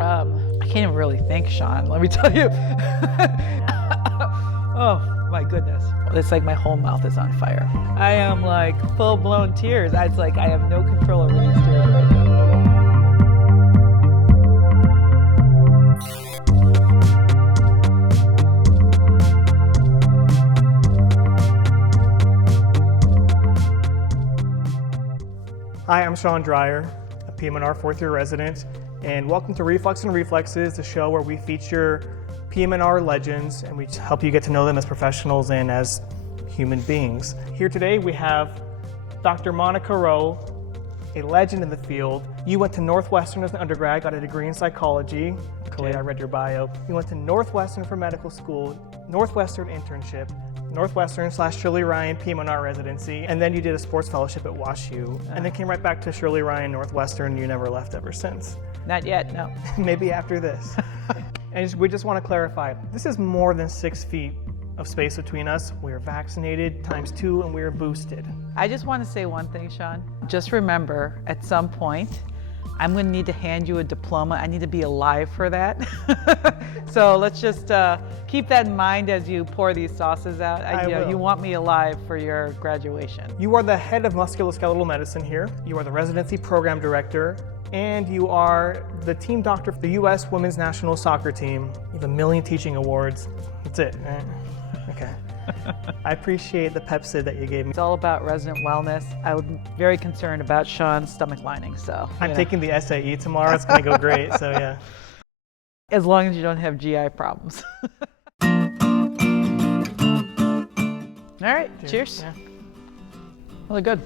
I can't even really think, Sean, let me tell you. Oh my goodness. It's like my whole mouth is on fire. I am like full-blown tears. It's like I have no control over these tears right now. Hi, I'm Sean Dreyer, a PM&R fourth-year resident, and welcome to Reflux Reflexes, the show where we feature PM&R legends and we help you get to know them as professionals and as human beings. Here today we have Dr. Monica Rowe, a legend in the field. You went to Northwestern as an undergrad, got a degree in psychology. Okay. I read your bio. You went to Northwestern for medical school, Northwestern internship, Northwestern/Shirley Ryan PM&R residency, and then you did a sports fellowship at WashU, and then came right back to Shirley Ryan Northwestern, and you never left ever since. Not yet, no. Maybe after this. And we just want to clarify, this is more than 6 feet of space between us. We are vaccinated ×2 and we are boosted. I just want to say one thing, Sean. Just remember, at some point, I'm going to need to hand you a diploma. I need to be alive for that. So let's just keep that in mind as you pour these sauces out. You want me alive for your graduation. You are the head of musculoskeletal medicine here. You are the residency program director, and you are the team doctor for the U.S. Women's National Soccer Team. You have 1 million teaching awards. That's it, right? Okay. I appreciate the Pepsi that you gave me. It's all about resident wellness. I'm very concerned about Sean's stomach lining, so. I'm taking the SAE tomorrow. It's going to go great, so yeah. As long as you don't have GI problems. All right, cheers. Yeah. Really good.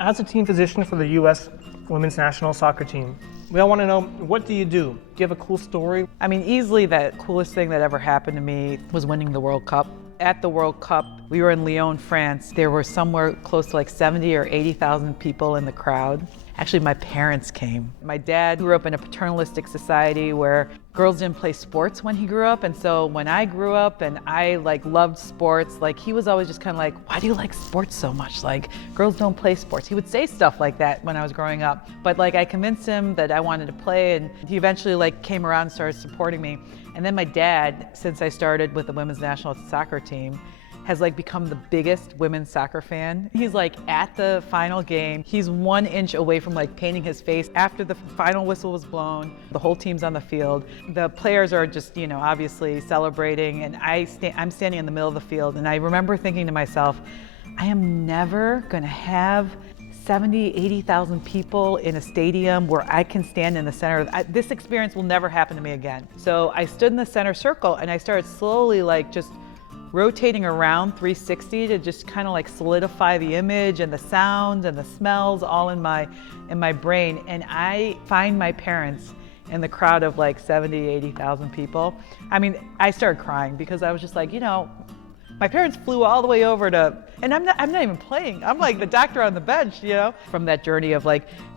As a team physician for the U.S. Women's National Soccer Team, we all want to know, what do? Do you have a cool story? I mean, easily the coolest thing that ever happened to me was winning the World Cup. At the World Cup, we were in Lyon, France. There were somewhere close to like 70 or 80,000 people in the crowd. Actually, my parents came. My dad grew up in a paternalistic society where girls didn't play sports when he grew up. And so when I grew up and I loved sports, he was always just kind of like, why do you like sports so much? Girls don't play sports. He would say stuff like that when I was growing up. But I convinced him that I wanted to play, and he eventually came around and started supporting me. And then my dad, since I started with the Women's National Soccer Team, has become the biggest women's soccer fan. He's at the final game. He's 1 inch away from painting his face. After the final whistle was blown, the whole team's on the field. The players are just, obviously celebrating, and I'm standing in the middle of the field, and I remember thinking to myself, I am never gonna have 70, 80,000 people in a stadium where I can stand in the center. This experience will never happen to me again. So I stood in the center circle and I started slowly just rotating around 360 to just kind of solidify the image and the sounds and the smells all in my brain. And I find my parents in the crowd of 70, 80,000 people. I mean, I started crying because I was just my parents flew all the way over to, and I'm not even playing. I'm the doctor on the bench, From that journey of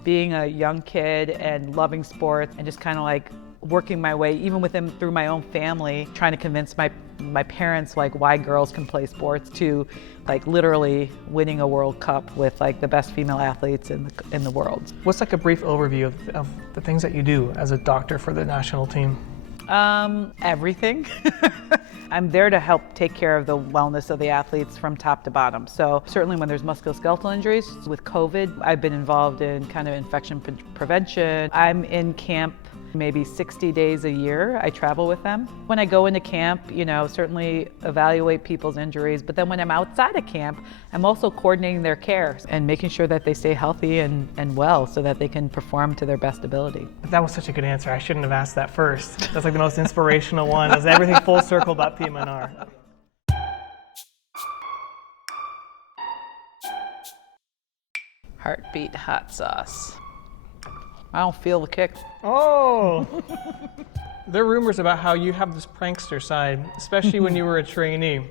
being a young kid and loving sports and just kind of working my way, even within through my own family, trying to convince my parents why girls can play sports, to literally winning a World Cup with the best female athletes in the world. What's a brief overview of the things that you do as a doctor for the national team? Everything. I'm there to help take care of the wellness of the athletes from top to bottom. So certainly when there's musculoskeletal injuries, with COVID, I've been involved in kind of infection prevention. I'm in camp maybe 60 days a year. I travel with them. When I go into camp, certainly evaluate people's injuries, but then when I'm outside of camp, I'm also coordinating their care and making sure that they stay healthy and well so that they can perform to their best ability. That was such a good answer. I shouldn't have asked that first. That's the most inspirational one. It was everything full circle about PM&R. Heartbeat hot sauce. I don't feel the kick. Oh! There are rumors about how you have this prankster side, especially when you were a trainee.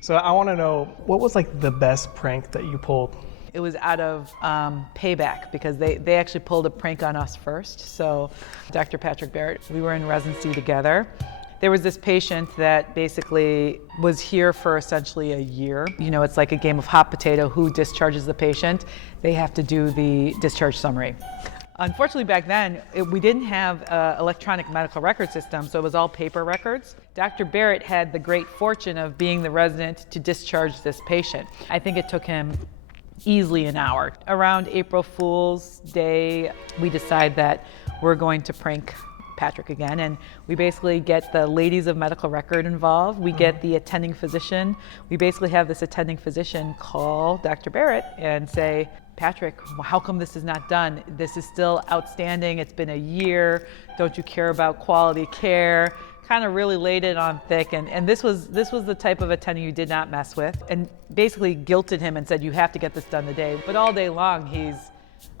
So I want to know, what was the best prank that you pulled? It was out of payback, because they actually pulled a prank on us first. So Dr. Patrick Barrett, we were in residency together. There was this patient that basically was here for essentially a year. It's like a game of hot potato. Who discharges the patient? They have to do the discharge summary. Unfortunately, back then, we didn't have electronic medical record system, so it was all paper records. Dr. Barrett had the great fortune of being the resident to discharge this patient. I think it took him easily an hour. Around April Fool's Day, we decide that we're going to prank Patrick again, and we basically get the ladies of medical record involved. We get the attending physician. We basically have this attending physician call Dr. Barrett and say, Patrick, how come this is not done? This is still outstanding. It's been a year. Don't you care about quality care? Kind of really laid it on thick, and this was the type of attending you did not mess with, and basically guilted him and said, you have to get this done today. But all day long, he's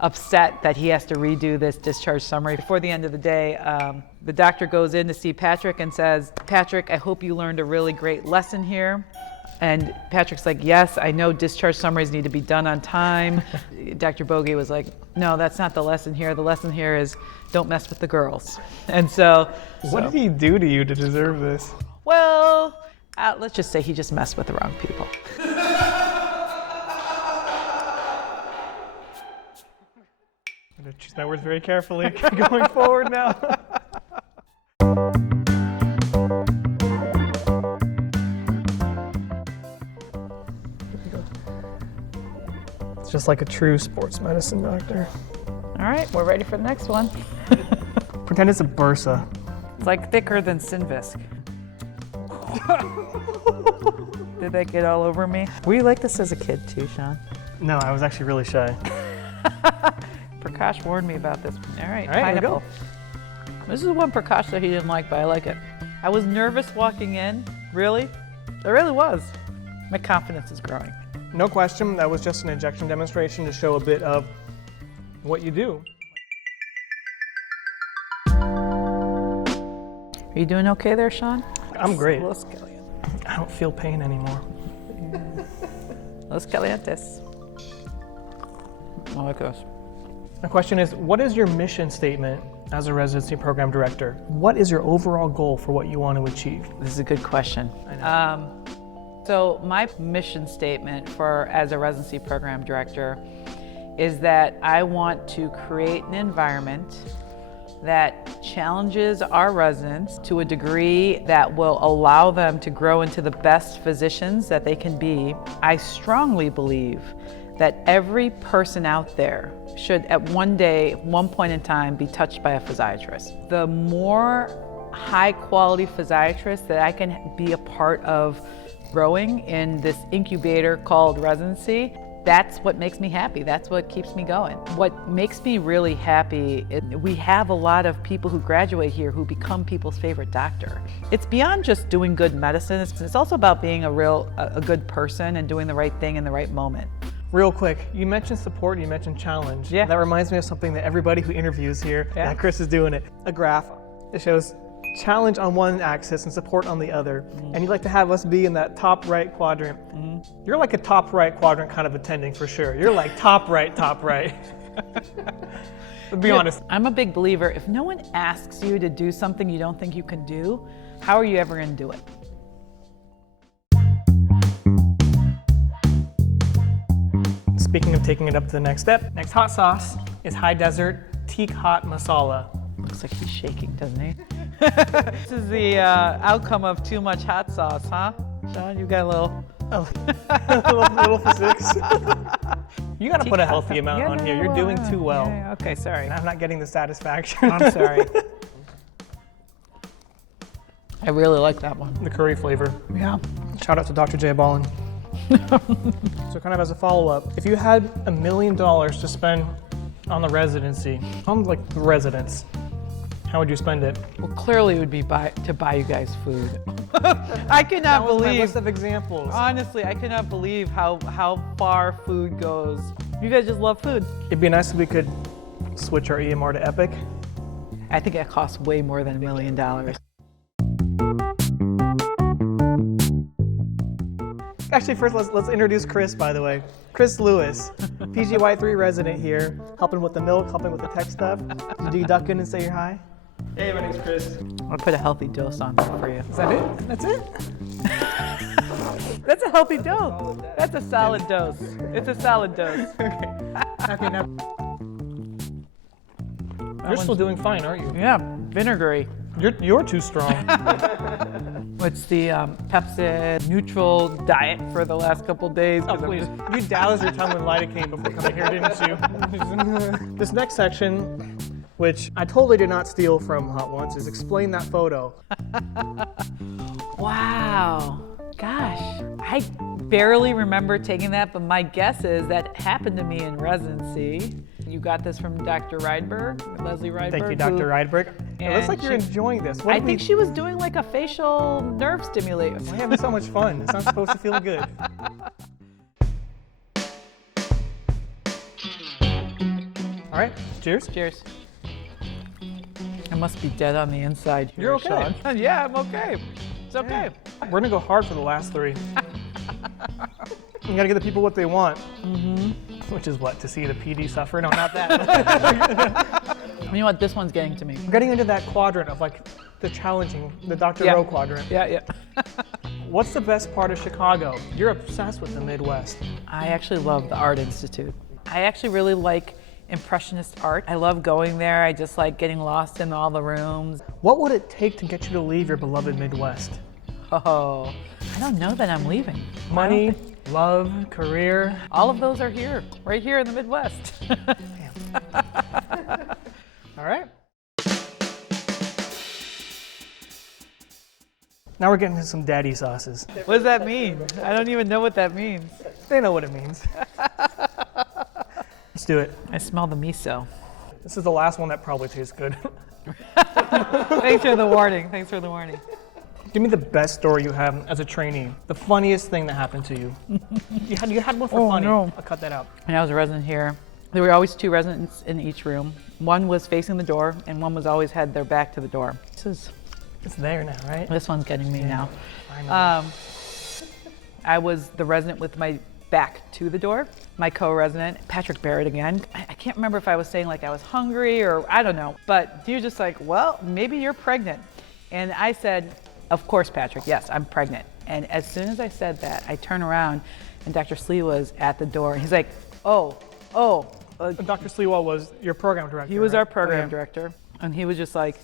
upset that he has to redo this discharge summary. Before the end of the day, the doctor goes in to see Patrick and says, Patrick, I hope you learned a really great lesson here. And Patrick's like, yes, I know discharge summaries need to be done on time. Dr. Bogey was like, no, that's not the lesson here. The lesson here is don't mess with the girls. And so. What did he do to you to deserve this? Well, let's just say he just messed with the wrong people. I'm going to choose my words very carefully going forward now. It's just like a true sports medicine doctor. All right, we're ready for the next one. Pretend it's a bursa. It's like thicker than Synvisc. Did that get all over me? Were you like this as a kid too, Sean? No, I was actually really shy. Prakash warned me about this one. All right, All right, pineapple. This is one Prakash that he didn't like, but I like it. I was nervous walking in. Really? I really was. My confidence is growing. No question, that was just an injection demonstration to show a bit of what you do. Are you doing okay there, Sean? I'm great. Los Calientes. I don't feel pain anymore. Los Calientes. Oh, it goes. My question is, what is your mission statement as a residency program director? What is your overall goal for what you want to achieve? This is a good question. I know. So my mission statement as a residency program director is that I want to create an environment that challenges our residents to a degree that will allow them to grow into the best physicians that they can be. I strongly believe that every person out there should at one point in time, be touched by a physiatrist. The more high quality physiatrists that I can be a part of growing in this incubator called residency, that's what makes me happy. That's what keeps me going. What makes me really happy, we have a lot of people who graduate here who become people's favorite doctor. It's beyond just doing good medicine. It's also about being a good person and doing the right thing in the right moment. Real quick, you mentioned support and you mentioned challenge. Yeah. That reminds me of something that everybody who interviews here, Yeah. Chris is doing it. A graph that shows challenge on one axis and support on the other. And you'd like to have us be in that top right quadrant. You're like a top right quadrant kind of attending for sure. You're like top right, top right. But be honest. I'm a big believer, if no one asks you to do something you don't think you can do, how are you ever gonna do it? Speaking of taking it up to the next step, next hot sauce is high desert teak hot masala. Looks like he's shaking, doesn't he? This is the outcome of too much hot sauce, huh? Sean, you got a little... little physics. You gotta put a healthy amount on here. You're doing too well. Yeah, okay, sorry. And I'm not getting the satisfaction. I'm sorry. I really like that one. The curry flavor. Yeah. Shout out to Dr. Jay Ballin. So kind of as a follow-up, if you had $1 million to spend on the residency, on like the residents, how would you spend it? Well, clearly it would be to buy you guys food. I cannot That was my believe, list of examples. honestly, I cannot believe how far food goes. You guys just love food. It'd be nice if we could switch our EMR to Epic. I think it costs way more than $1 million. Actually, first let's introduce Chris, by the way. Chris Lewis, PGY3 resident here, helping with the milk, helping with the tech stuff. Do you duck in and say your hi? Hey, my name's Chris. I'll put a healthy dose on there for you. Is that it? That's it? That's a healthy dose. That's a solid dose. It's a solid dose. Okay. Happy enough. You're still doing fine, aren't you? Yeah, vinegary. You're too strong. It's the Pepsi neutral diet for the last couple days. Oh, please. You doused your tongue with lidocaine before coming here, didn't you? This next section, which I totally did not steal from Hot Ones, is explain that photo. Wow. Gosh, I barely remember taking that, but my guess is that happened to me in residency. You got this from Dr. Rydberg, Leslie Rydberg. Thank you, Dr. Rydberg. It looks like you're enjoying this. I think she was doing like a facial nerve stimulator. We're having so much fun. It's not supposed to feel good. All right, cheers. Cheers. I must be dead on the inside here, You're okay. Sean. Yeah, I'm okay. It's okay. We're gonna go hard for the last three. You gotta give the people what they want. Which is what? To see the PD suffer? No, not that. You know what? This one's getting to me. We're getting into that quadrant of like the challenging, the Dr. Rowe quadrant. Yeah. What's the best part of Chicago? You're obsessed with the Midwest. I actually love the Art Institute. I actually really like Impressionist art. I love going there. I just like getting lost in all the rooms. What would it take to get you to leave your beloved Midwest? Oh, I don't know that I'm leaving. Money, love, career. All of those are here, right here in the Midwest. All right. Now we're getting into some daddy sauces. What does that mean? I don't even know what that means. They know what it means. Let's do it. I smell the miso. This is the last one that probably tastes good. Thanks for the warning. Thanks for the warning. Give me the best story you have as a trainee. The funniest thing that happened to you. You had one for funny. No. I'll cut that out. When I was a resident here, there were always two residents in each room. One was facing the door, and one was always had their back to the door. It's there now, right? This one's getting me now. I know. I was the resident with my back to the door. My co-resident, Patrick Barrett again. I can't remember if I was saying like I was hungry or I don't know, but he was just like, well, maybe you're pregnant. And I said, of course, Patrick, yes, I'm pregnant. And as soon as I said that, I turn around and Dr. Slee was at the door. And he's like, oh. Dr. Sleewell was your program director. He was right? our program director. And he was just like,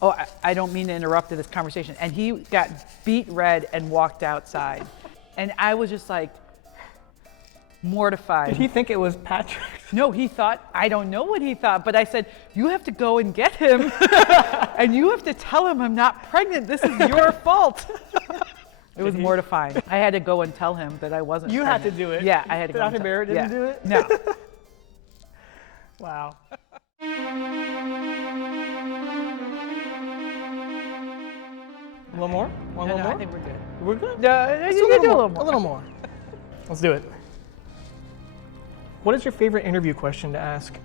oh, I don't mean to interrupt this conversation. And he got beet red and walked outside. And I was just like, mortified. Did he think it was Patrick? No, he thought, I don't know what he thought, but I said, you have to go and get him and you have to tell him I'm not pregnant. This is your fault. It was mortifying. I had to go and tell him that I wasn't You pregnant. had to do it? Yeah, I had to go. Dr. Barrett didn't do it? No. Wow. A little more? Want a little more? I think we're good. We're good? No, you can do a little more. A little more. Let's do it. What is your favorite interview question to ask?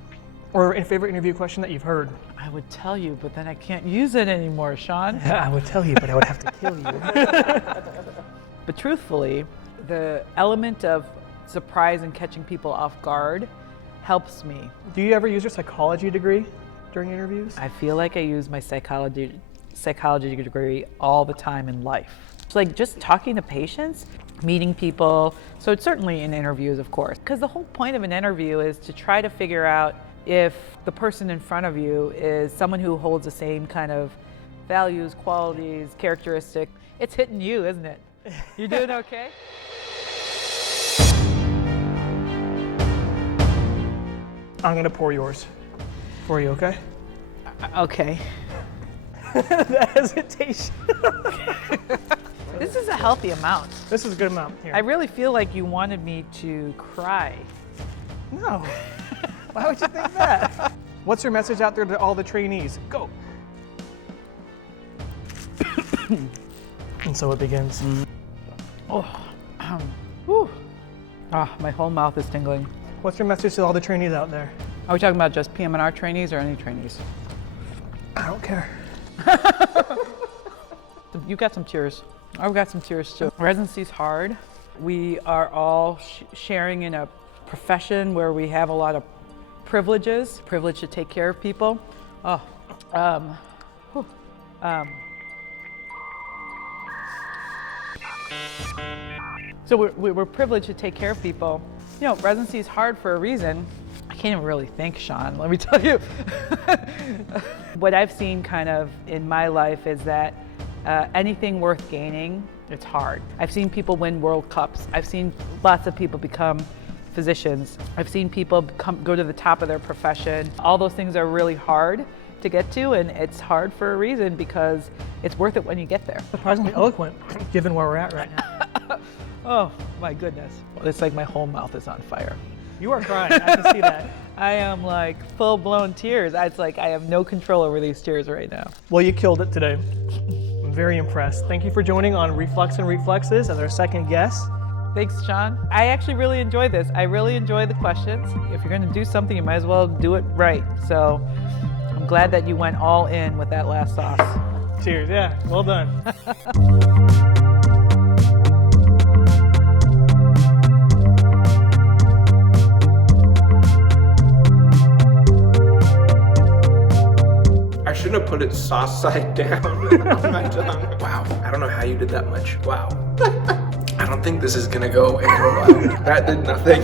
Or a favorite interview question that you've heard? I would tell you, but then I can't use it anymore, Sean. Yeah, I would tell you, but I would have to kill you. But truthfully, the element of surprise and catching people off guard helps me. Do you ever use your psychology degree during interviews? I feel like I use my psychology degree all the time in life. It's like just talking to patients, meeting people. So it's certainly in interviews, of course, because the whole point of an interview is to try to figure out if the person in front of you is someone who holds the same kind of values, qualities, characteristics. It's hitting you, isn't it? You doing okay? I'm gonna pour yours for you, okay? Okay. The hesitation. This is a healthy amount. This is a good amount here. I really feel like you wanted me to cry. No. Why would you think that? What's your message out there to all the trainees? Go. And so it begins. Whew. My whole mouth is tingling. What's your message to all the trainees out there? Are we talking about just PM&R trainees or any trainees? I don't care. You got some tears. I've got some tears too. Residency's hard. We are all sharing in a profession where we have a lot of privileges, privilege to take care of people. So we're privileged to take care of people. You know, residency is hard for a reason. can't even really think, Sean, let me tell you. What I've seen kind of in my life is that anything worth gaining, it's hard. I've seen people win World Cups. I've seen lots of people become physicians. I've seen people go to the top of their profession. All those things are really hard to get to, and it's hard for a reason, because it's worth it when you get there. Surprisingly eloquent, given where we're at right now. Oh my goodness. It's like my whole mouth is on fire. You are crying, I can see that. I am like full-blown tears. It's like I have no control over these tears right now. Well, you killed it today. I'm very impressed. Thank you for joining on Reflux and Reflexes as our second guest. Thanks, Sean. I actually really enjoyed this. I really enjoyed the questions. If you're gonna do something, you might as well do it right. So I'm glad that you went all in with that last sauce. Cheers, yeah, well done. I should have put it sauce side down on my tongue. Wow, I don't know how you did that much. Wow. I don't think this is gonna go away for a while. That did nothing.